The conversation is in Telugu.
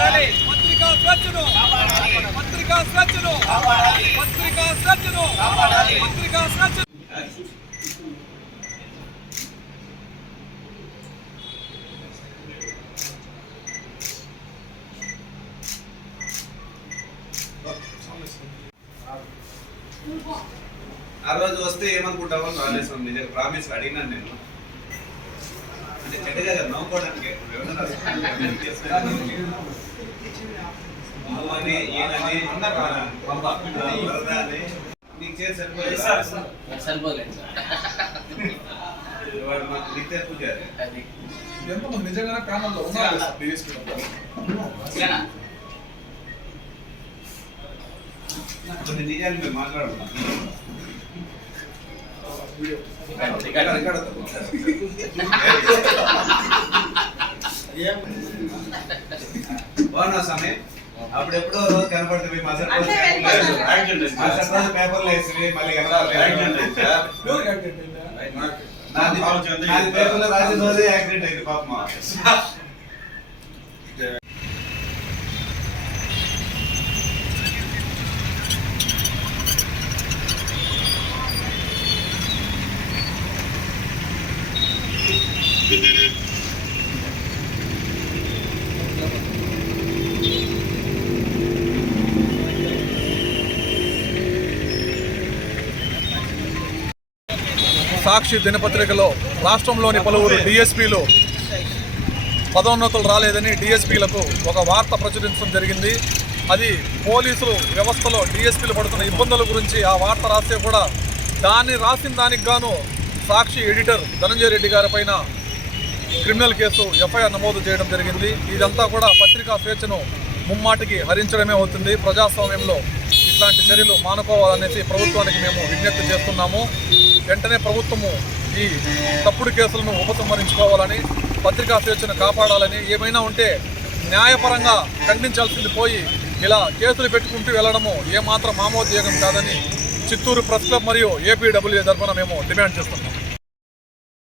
పత్రికా స్వేచ్ఛను పత్రికా స్వేచ్ఛను పత్రికా స్వేచ్ఛను పత్రికా స్వేచ్ఛ. ఆ రోజు వస్తే ఏమనుకుంటామో రాలేదు నిజంగా ప్రామిస్ అడిగినాను నేను. అంటే చెడ్డగా నవ్వుకోవడానికి నీకు చేసి సరిపోలేదు వాడు మాకు నిత్య పూజారి ఎంతమంది నిజంగానే ప్యానల్లో ఉన్నారు కొన్ని నిజాలు మేము మాట్లాడుతున్నాం. బాగున్నా సమయం అప్పుడెప్పుడో రోజు కనపడుతుంది మా సర్పంచ్ పేపర్లు వేసి మళ్ళీ నాది పేపర్లో రాసిన రోజే యాక్సిడెంట్ అయింది పాప. సాక్షి దినపత్రికలో రాష్ట్రంలోని పలువురు డిఎస్పీలు పదోన్నతులు రాలేదని డిఎస్పీలకు ఒక వార్త ప్రచురించడం జరిగింది. అది పోలీసులు వ్యవస్థలో డిఎస్పీలు పడుతున్న ఇబ్బందుల గురించి ఆ వార్త రాస్తే కూడా దాన్ని రాసిన దానికి గాను సాక్షి ఎడిటర్ ధనంజయ రెడ్డి గారి పైన క్రిమినల్ కేసు ఎఫ్ఐఆర్ నమోదు చేయడం జరిగింది. ఇదంతా కూడా పత్రికా స్వేచ్ఛను ముమ్మాటికి హరించడమే అవుతుంది. ప్రజాస్వామ్యంలో ఇట్లాంటి చర్యలు మానుకోవాలనేసి ప్రభుత్వానికి మేము విజ్ఞప్తి చేస్తున్నాము. వెంటనే ప్రభుత్వము ఈ తప్పుడు కేసులను ఉపసంహరించుకోవాలని, పత్రికా స్వేచ్ఛను కాపాడాలని, ఏమైనా ఉంటే న్యాయపరంగా ఖండించాల్సింది పోయి ఇలా కేసులు పెట్టుకుంటూ వెళ్లడము ఏమాత్రం ఆమోదయోగం కాదని చిత్తూరు ప్రెస్ క్లబ్ మరియు ఏపీడబ్ల్యూఏ తరఫున మేము డిమాండ్ చేస్తున్నాం.